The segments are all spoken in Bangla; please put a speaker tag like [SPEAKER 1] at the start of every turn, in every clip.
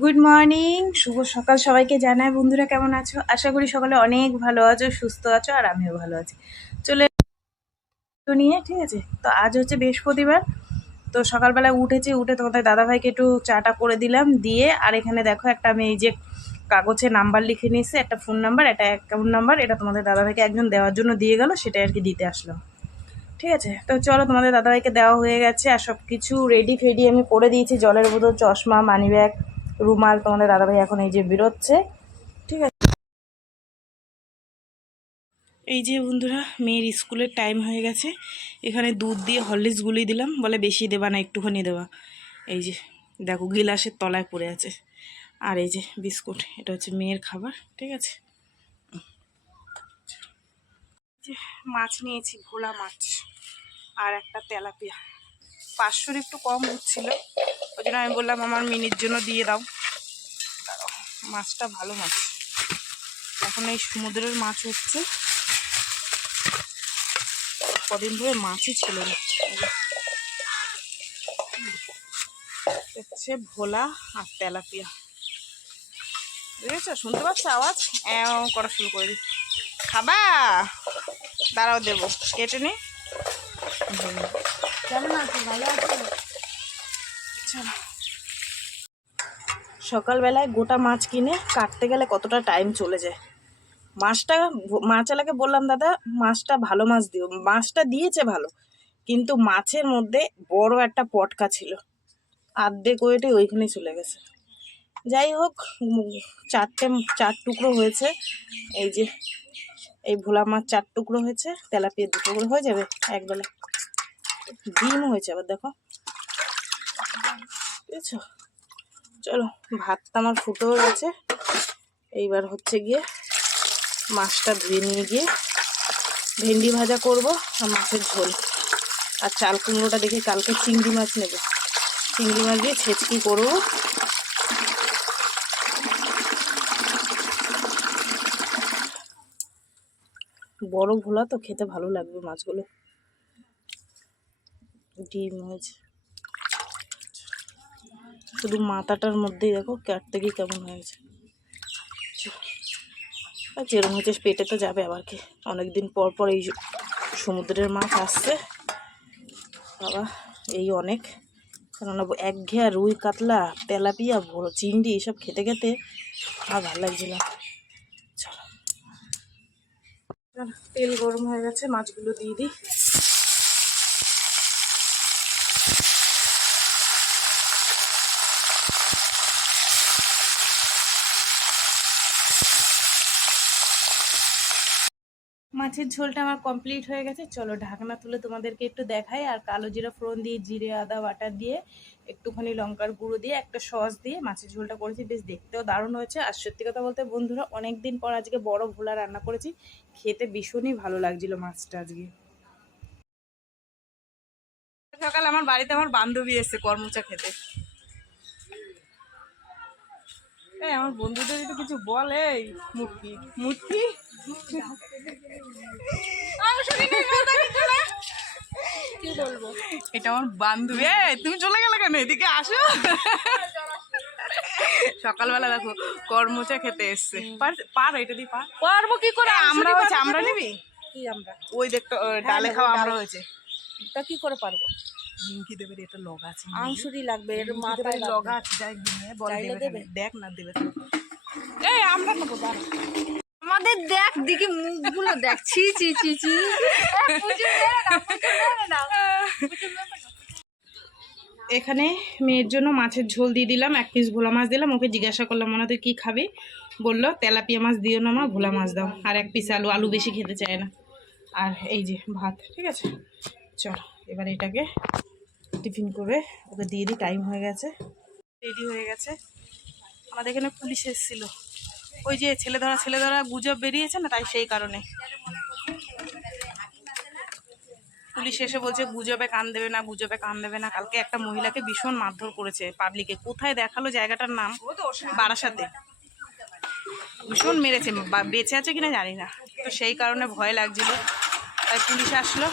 [SPEAKER 1] গুড মর্নিং শুভ সকাল সবাইকে জানায় বন্ধুরা, কেমন আছো? আশা করি সকালে অনেক ভালো আছো, সুস্থ আছো, আর আমিও ভালো আছি। চলে নিয়ে, ঠিক আছে? তো আজ হচ্ছে বৃহস্পতিবার। তো সকালবেলা উঠেছি, উঠে তোমাদের দাদাভাইকে একটু চাটা করে দিলাম, দিয়ে, আর এখানে দেখো একটা আমি এই যে কাগজে নাম্বার লিখে নিয়েছি, একটা ফোন নাম্বার, একটা অ্যাকাউন্ট নাম্বার, এটা তোমাদের দাদাভাইকে একজন দেওয়ার জন্য দিয়ে গেল, সেটা আর কি দিতে আসলো। ঠিক আছে? তো চলো, তোমাদের দাদাভাইকে দেওয়া হয়ে গেছে, আর সব কিছু রেডি ফেডি আমি করে দিয়েছি, জলের বোতল, চশমা মানি ব্যাগ রুমাল তোমাদের দাদাভাই এখন এই যে বেরোচ্ছে। ঠিক আছে? এই যে বন্ধুরা, মেয়ের স্কুলের টাইম হয়ে গেছে। এখানে দুধ দিয়ে হরলিক্স গুলি দিলাম। বলে বেশি দেবা না, একটুখানি দেবা। এই যে, দেখো গিলাসের তলায় পড়ে আছে। আর এই যে বিস্কুট, এটা হচ্ছে মেয়ের খাবার। ঠিক আছে? মাছ নিয়েছি, ভোলা মাছ আর একটা তেলাপিয়া। পাঁচশোর একটু কম হচ্ছিল। ওই জন্য আমি বললাম, আমার মিনির জন্য দিয়ে দাও। মাছটা ভালো মাছ। এখন এই সমুদ্রের মাছ হচ্ছে। কদিন ধরে মাছই ছিল হচ্ছে ভোলা আর তেলাপিয়া। বুঝেছ? শুনতে পাচ্ছ আওয়াজ? করা শুরু করে দিই। খাবা? দাঁড়াও, দেবো। কেটে নি। সকালবেলায় গোটা মাছ কিনে কাটতে গেলে কতটা টাইম চলে যায়? মাছটা মাছওয়ালাকে বললাম, দাদা, মাছটা ভালো মাছ দিও। মাছটা দিয়েছে ভালো, কিন্তু মাছের মধ্যে বড় একটা পটকা ছিল। আর্ধেক ওয়েটে ওইখানে চলে গেছে। যাই হোক, চারটে, চার টুকরো হয়েছে। এই যে, এই ভোলা মাছ চার টুকরো হয়েছে, তেলাপিয়া দু টুকরো হয়ে যাবে একবেলা। ডিম হয়েছে আবার দেখো। বুঝেছ চলো, ভাতটা আমার ফুটেও গেছে। এইবার হচ্ছে গিয়ে মাছটা ধুয়ে নিয়ে গিয়ে ভেন্ডি ভাজা করব আর মাছের ঝোল। আর চাল কুমড়োটা দেখে কালকে চিংড়ি মাছ নেব। চিংড়ি মাছ দিয়ে ছেচকি করব। বড় ভোলা তো খেতে ভালো লাগবে মাছগুলো। ডিম হয়েছে। শুধু মাথাটার মধ্যেই দেখো কাটতে গিয়ে কেমন হয়েছে। আর যেরকম হচ্ছে পেটে তো যাবে আবার কি। অনেকদিন পর পর এই সমুদ্রের মাছ আসছে। বাবা, এই অনেক। কেননা একঘেয়া রুই, কাতলা, তেলাপিয়া, বড় চিংড়ি এসব খেতে খেতে আর ভালো লাগছিল। তেল গরম হয়ে গেছে, মাছগুলো দিয়ে দিই। মাছের ঝোলটা আমার কমপ্লিট হয়ে গেছে। চলো ঢাকনা তুলে তোমাদেরকে একটু দেখাই। আর কালো জিরা ফোড়ন দিয়ে, জিরে, আদা, বাটার দিয়ে, একটুখানি লঙ্কার গুঁড়ো দিয়ে, একটা সস দিয়ে মাছের ঝোলটা করেছি। বেশ দেখতেও দারুণ হয়েছে। আর সত্যি কথা বলতে বন্ধুরা অনেক দিন পর আজকে বড় ভোলা রান্না করেছি। খেতে ভীষণই ভালো লাগছিল মাছটা আজকে। সকাল আমার বাড়িতে আমার বান্ধবী এসছে কর্মচা খেতে। এই আমার বন্ধুদের তো কিছু বলে মূর্তি মূর্তি
[SPEAKER 2] কি বলব?
[SPEAKER 1] এটা আমার বান্ধবী। তুমি চলে গেলে কেন? এদিকে আসো। সকালবেলা দেখো কর্মচা খেতে এসছে। পার পার এটা দিয়ে পার।
[SPEAKER 2] পারব কি করে?
[SPEAKER 1] আমরা হয়েছে আমরা নিবি?
[SPEAKER 2] কি আমরা?
[SPEAKER 1] ওই দেখতো ও, ডালে খাওয়া আমরা হয়েছে।
[SPEAKER 2] তা কি করে পারব?
[SPEAKER 1] এটা লগা আছে
[SPEAKER 2] আংশুরি লাগবে এর মাথায়
[SPEAKER 1] লগা আছে যাই নিয়ে বল দেবে? দেখ না দেবে তো। এই আমরা নেব দাঁড়া।
[SPEAKER 2] আমাদের দেখ দিকে মুখগুলো দেখ। ছি ছি ছি ছি।
[SPEAKER 1] এখানে মেয়ের জন্য মাছের ঝোল দিয়ে দিলাম এক পিস ভোলা মাছ দিলাম। ওকে জিজ্ঞাসা করলাম মনে তুই কী খাবি? বলল তেলাপিয়া মাছ দিও না মা ভোলা মাছ দাও। আর এক পিস আলু আলু বেশি খেতে চায় না। আর এই যে ভাত ঠিক আছে? চলো এবার এটাকে টিফিন করে, ওকে দিয়ে দিই টাইম হয়ে গেছে। রেডি হয়ে গেছে। আমাদের এখানে পুলিশ এসেছিল। ওই যে ছেলে ধরা ছেলে ধরা গুজব বেরিয়েছে না, তাই সেই কারণে। পুলিশ এসে বলছে, গুজবে কান দেবে না, গুজবে কান দেবে না। কালকে একটা মহিলাকে ভীষণ মারধর করেছে পাবলিকে কোথায় দেখাল জায়গাটার নাম? বারাসাতে। ভীষণ মেরেছে বেঁচে আছে কিনা জানি না। তো সেই কারণে ভয় লাগছিল। তাই পুলিশ আসলো।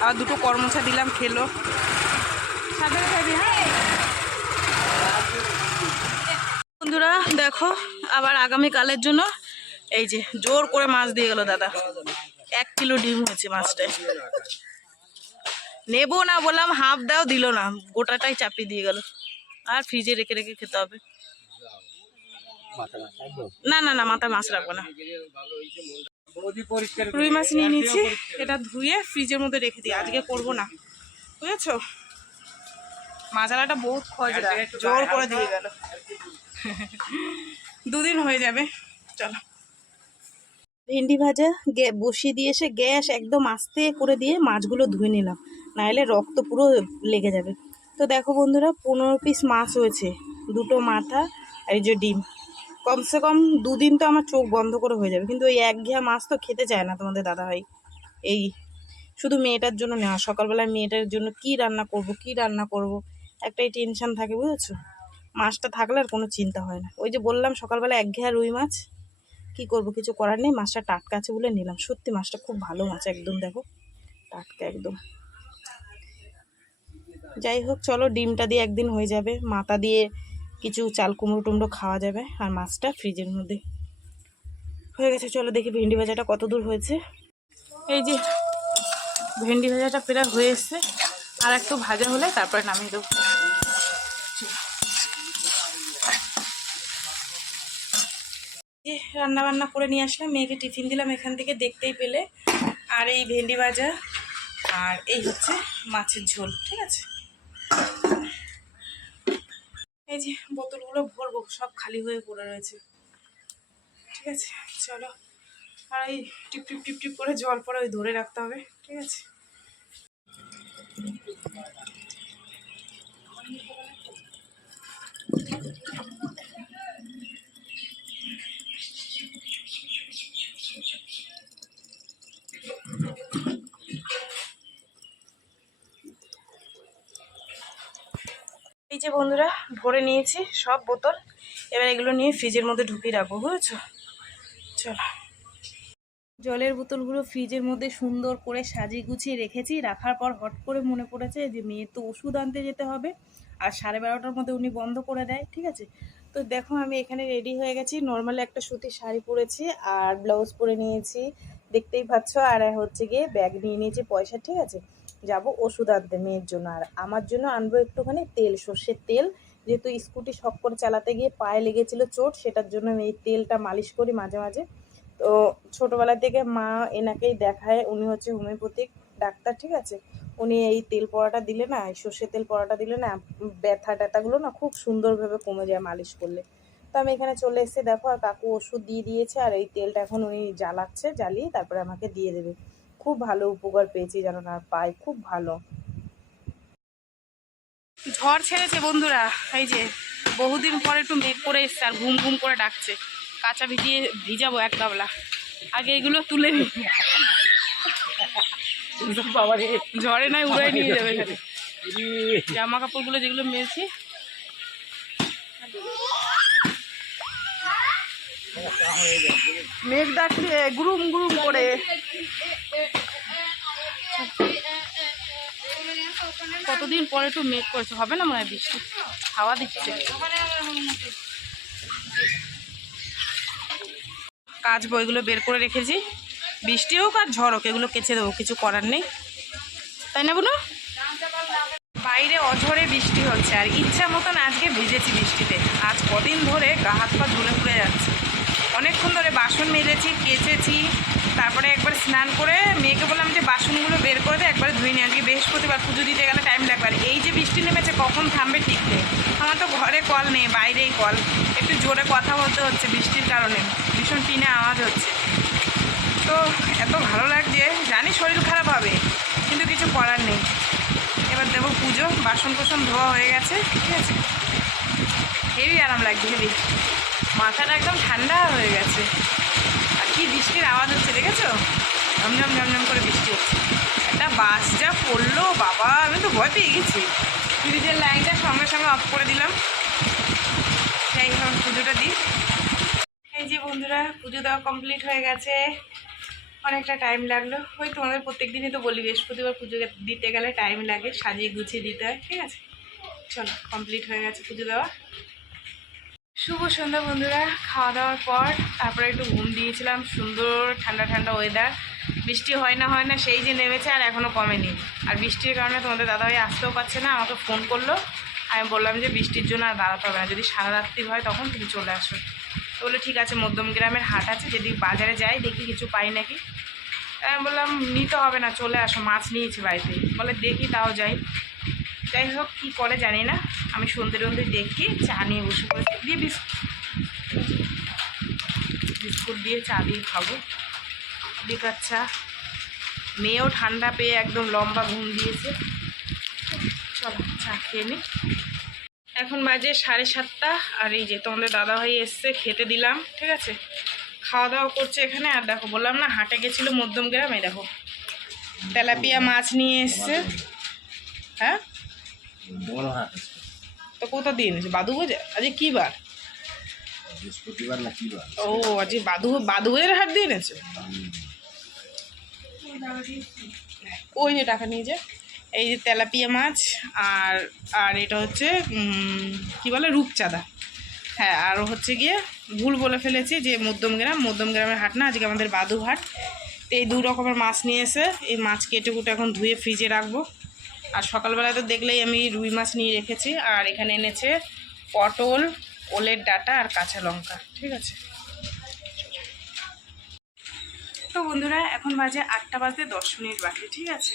[SPEAKER 1] আবার দুটো কর্মচা দিলাম, খেলো। বন্ধুরা, দেখো, আবার আগামীকালের জন্য এই যে জোর করে মাছ দিয়ে গেল দাদা। এক কিলো ডিম হয়েছে মাছটায়। নেব না বললাম, হাফ দাও, দিল না। গোটাটাই চাপিয়ে দিয়ে গেল। আর ফ্রিজে রেখে রেখে খেতে হবে। না না না, মাথায় মাছ রাখব না। রুই মাছ নিয়ে নিচ্ছি এটা ধুয়ে ফ্রিজের মধ্যে রেখে দিই। আজকে করব না। বুঝেছ? মাজালাটা বহুত খজরা জোর করে দিয়ে গেল। দুদিন হয়ে যাবে। চলো। ভেন্ডি ভাজা বসিয়ে দিয়ে এসে গ্যাস একদম আস্তে করে দিয়ে মাছগুলো ধুয়ে নিলাম। নাহলে রক্ত পুরো লেগে যাবে। তো দেখো বন্ধুরা পনেরো পিস মাছ হয়েছে। দুটো মাথা আর এই যে ডিম। কমসে কম দুদিন তো আমার চোখ বন্ধ করে হয়ে যাবে। কিন্তু ওই এক ঘেয়া মাছ তো খেতে চায় না তোমাদের দাদা ভাই এই শুধু মেয়েটার জন্য নেওয়া সকালবেলায় মেয়েটার জন্য কি রান্না করব, কি রান্না করব, একটাই টেনশন থাকে, বুঝেছ? মাছটা থাকলে আর কোনো চিন্তা হয় না। ওই যে বললাম, সকালবেলা এক ঘেয়া রুই মাছ। কি করব, কিছু করার নেই, মাছটা টাটকা আছে বলে নিলাম। সত্যি মাছটা খুব ভালো মাছ একদম, দেখো। টাটকা একদম। যাই হোক, চলো ডিমটা দিয়ে একদিন হয়ে যাবে। মাথা দিয়ে কিছু চাল কুমড়ো টুমড়ো খাওয়া যাবে আর মাছটা ফ্রিজের মধ্যে। হয়ে গেছে, চলো দেখি ভেন্ডি ভাজাটা কত দূর হয়েছে। এই যে, ভেন্ডি ভাজাটা প্রায় হয়ে এসছে। আর একটু ভাজা হলে তারপরে নামিয়ে দেবো। রান্না বান্না করে নিয়ে আসলাম, মেয়েকে টিফিন দিলাম এখান থেকে দেখতেই পেলে। আর এই ভেন্ডি ভাজা, আর এই হচ্ছে মাছের ঝোল, ঠিক আছে? এই যে বোতলগুলো ভরবো, সব খালি হয়ে পড়ে রয়েছে। ঠিক আছে, চলো। আর এই টিপ টিপ টিপ টিপ করে জল পরে ওই ধরে রাখতে হবে, ঠিক আছে? এই যে বন্ধুরা, ভরে নিয়েছি সব বোতল। এবার এগুলো নিয়ে ফ্রিজের মধ্যে ঢুকিয়ে রাখব, বুঝেছ? চলো। জলের বোতলগুলো ফ্রিজের মধ্যে সুন্দর করে সাজিয়ে গুছিয়ে রেখেছি। রাখার পর হট করে মনে পড়েছে যে মেয়ের তো ওষুধ আনতে যেতে হবে, আর সাড়ে বারোটার মধ্যে উনি বন্ধ করে দেয়, ঠিক আছে? তো দেখো, আমি এখানে রেডি হয়ে গেছি। নর্মালি একটা সুতির শাড়ি পরেছি আর ব্লাউজ পরে নিয়েছি, দেখতেই পাচ্ছ। আর হচ্ছে গিয়ে ব্যাগ নিয়ে নিয়েছি পয়সা, ঠিক আছে? যাব ওষুধ আনতে মেয়ের জন্য। আর আমার জন্য আনব একটুখানি তেল, সর্ষের তেল। যেহেতু স্কুটি শখ করে চালাতে গিয়ে পায়ে লেগেছিল চোট, সেটার জন্য আমি এই তেলটা মালিশ করি মাঝে মাঝে। তো ছোটোবেলা থেকে মা এনাকেই দেখায়, উনি হচ্ছে হোমিওপ্যাথিক ডাক্তার, ঠিক আছে? উনি এই তেল পড়াটা দিলে না, এই সর্ষের তেল পড়াটা দিলে না, ব্যথা ট্যাথাগুলো না খুব সুন্দরভাবে কমে যায় মালিশ করলে। তো আমি এখানে চলে এসেছি, দেখো, আর কাকু ওষুধ দিয়ে দিয়েছে, আর এই তেলটা এখন উনি জ্বালাচ্ছে, জ্বালিয়ে তারপরে আমাকে দিয়ে দেবে। খুব ভালো উপকার পেয়েছি যেন না পাই খুব ভালো। ঝড় ছেড়েছে বন্ধুরা এই যে বহুদিন পরে একটু মেঘ করে এসছে আর ঘুম ঘুম করে ডাকছে। কাঁচা ভিজিয়ে ভিজাবো এক গাবলা আগে এগুলো তুলে নি ঝড়ে নয় উড়াই নিয়ে যাবে। জামা কাপড়গুলো যেগুলো মেয়েছি মেঘ ডাকছে গুরুম গুরুম করে। কতদিন পরে একটু মেঘ করেছে? হবে না মনে হয় বৃষ্টি? হাওয়া দিচ্ছে। কাজ বইগুলো বের করে রেখেছি। বৃষ্টি হোক আর ঝড় হোক এগুলো কেচে দেবো কিছু করার নেই। তাই না বলো বাইরে অঝরে বৃষ্টি হচ্ছে আর ইচ্ছা মতন আজকে ভিজেছি বৃষ্টিতে। আজ কদিন ধরে গা হাত পা ঝুলে পুড়ে যাচ্ছে। অনেকক্ষণ ধরে বাসন মেজেছি, কেচেছি। তারপরে একবার স্নান করে মেয়েকে বললাম যে বাসনগুলো বের করে দে, একবার ধুয়ে নিয়ে আজকে বৃহস্পতিবার পুজো দিতে গেলে টাইম লাগবে। আর এই যে বৃষ্টি নেমেছে, কখন থামবে ঠিক নেই। আমার তো ঘরে কল নেই, বাইরেই কল। একটু জোরে কথা বলতে হচ্ছে বৃষ্টির কারণে। ভীষণ টিনে আওয়াজ হচ্ছে। তো এত ভালো লাগছে, জানি শরীর খারাপ হবে, কিন্তু কিছু করার নেই। এবার দেবো পুজো বাসন কোসন ধোয়া হয়ে গেছে, ঠিক আছে। হেভি আরাম লাগছে হেভি মাথাটা একদম ঠান্ডা হয়ে গেছে। আর কি বৃষ্টির আওয়াজ হচ্ছে, দেখেছ? ঝমঝম ঝমঝম করে বৃষ্টি হচ্ছে। একটা বাস যা পড়ল, বাবা, আমি তো ভয় পেয়ে গেছি। ফ্রিজের লাইনটা সঙ্গে সঙ্গে অফ করে দিলাম। সেই পুজোটা দিই। এই যে বন্ধুরা, পুজো দেওয়া কমপ্লিট হয়ে গেছে। অনেকটা টাইম লাগল। ওই তোমাদের প্রত্যেক দিনই তো বলি, বৃহস্পতিবার পুজো দিতে গেলে টাইম লাগে, সাজিয়ে গুছিয়ে দিতে হয়, ঠিক আছে? চলো কমপ্লিট হয়ে গেছে পুজো দেওয়া। শুভ সন্ধ্যা বন্ধুরা, খাওয়া দাওয়ার পর তারপরে একটু ঘুম দিয়েছিলাম, সুন্দর ঠান্ডা ঠান্ডা ওয়েদার বৃষ্টি হয় না হয় না সেই যে নেমেছে আর এখনও কমেনি। আর বৃষ্টির কারণে তোমাদের দাদাভাই আসতেও পারছে না, আমাকে ফোন করল। আমি বললাম যে বৃষ্টির জন্য আর দাঁড়াতে হবে না, যদি সারা রাত্রি হয় তখন তুমি চলে আসো। তো বলে ঠিক আছে, মধ্যম গ্রামের হাট আছে যদি বাজারে যাই, দেখি কিছু পাই নাকি? আমি বললাম, নিতে হবে না, চলে আসো, মাছ নিয়েছি বাড়িতে। বলে, দেখি, তাও যাই। যাই হোক, কী করে জানি না। আমি সন্ধ্যে টন্ধে দেখি চা নিয়ে বসে পড়েছি। দিয়ে বিস্কুট। বিস্কুট দিয়ে চা দিয়ে খাব। বেকার চা। মেয়েও ঠান্ডা পেয়ে একদম লম্বা ঘুম দিয়েছে। চলো চা খেয়ে নি। এখন বাজে সাড়ে সাতটা। আর এই যে তোমাদের দাদাভাই এসছে, খেতে দিলাম, ঠিক আছে? খাওয়া দাওয়া করছে এখানে। আর দেখো, বললাম না, হাটে গেছিল মধ্যম গ্রামে, দেখো। তেলাপিয়া মাছ নিয়ে এসছে। হ্যাঁ? তো কোথা দিয়ে এনেছে? বাদু বাজার আজকে কী বার?
[SPEAKER 3] বৃহস্পতিবার না কি বার?
[SPEAKER 1] ও আজকে বাদু বাদু বাজার হাট দিয়ে এনেছে? ওই যে টাকা নিয়ে যে। এই যে তেলাপিয়া মাছ আর আর এটা হচ্ছে কি বলে রূপচাঁদা। হ্যাঁ আর হচ্ছে গিয়ে ভুল বলে ফেলেছি যে মধ্যমগ্রাম। মধ্যমগ্রামের হাট না আজকে আমাদের বাদু হাট। তো এই দু রকমের মাছ নিয়ে এসে এই মাছ কেটে কুটে এখন ধুয়ে ফ্রিজে রাখব। আর সকালবেলা তো দেখলেই আমি রুই মাছ নিয়ে রেখেছি, আর এখানে এনেছে পটল, ওলের ডাটা আর কাঁচা লঙ্কা, ঠিক আছে? তো বন্ধুরা, এখন বাজে আটটা বাজতে দশ মিনিট বাকি, ঠিক আছে?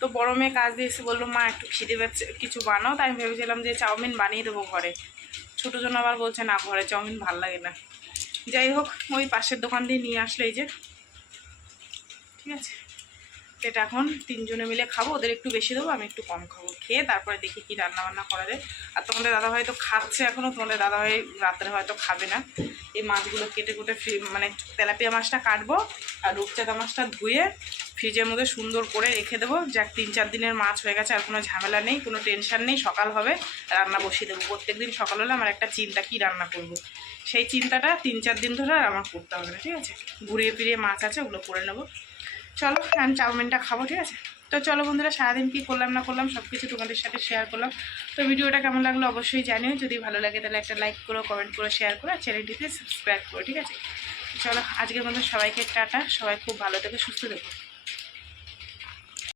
[SPEAKER 1] তো বড় মেয়ে কাজ দিয়েছে, বলল, মা, একটু খিদে পাচ্ছে, কিছু বানাও। তাই আমি ভেবেছিলাম যে চাউমিন বানিয়ে দেবো ঘরে। ছোটো জন্য আবার বলছে, না, ঘরে চাউমিন ভালো লাগে না। যাই হোক, ওই পাশের দোকান দিয়ে নিয়ে আসলো এই যে, ঠিক আছে? এটা এখন তিনজনে মিলে খাব, ওদের একটু বেশি দেবো, আমি একটু কম খাব। খেয়ে তারপরে দেখি কি রান্না বান্না করা যায়। আর তোমাদের দাদাভাই তো খাচ্ছে এখনও তোমাদের দাদা ভাই রাত্রে হয়তো খাবে না। এই মাছগুলো কেটে কুটে মানে তেলাপিয়া মাছটা কাটবো আর রূপচাঁদা মাছটা ধুয়ে ফ্রিজের মধ্যে সুন্দর করে রেখে দেবো। যাক, তিন চার দিনের মাছ হয়ে গেছে, আর কোনো ঝামেলা নেই, কোনো টেনশন নেই, সকাল হবে, রান্না বসিয়ে দেবো। প্রত্যেক দিন সকাল হলে আমার একটা চিন্তা, কি রান্না করব। সেই চিন্তাটা তিন চার দিন ধরে আর আমার করতে হবে না, ঠিক আছে? ঘুরিয়ে ফিরিয়ে মাছ আছে, ওগুলো করে নেব। চলো, আমি চাউমিনটা খাব, ঠিক আছে? তো চলো বন্ধুরা, সারাদিন কী করলাম না করলাম সব কিছু তোমাদের সাথে শেয়ার করলাম। তো ভিডিওটা কেমন লাগল অবশ্যই জানিও। যদি ভালো লাগে, তাহলে একটা লাইক করো কমেন্ট করো শেয়ার করো চ্যানেলটিতে সাবস্ক্রাইব করো, ঠিক আছে? চলো, আজকের মতো সবাইকে টাটা। সবাই খুব ভালো থেকে, সুস্থ থেকো।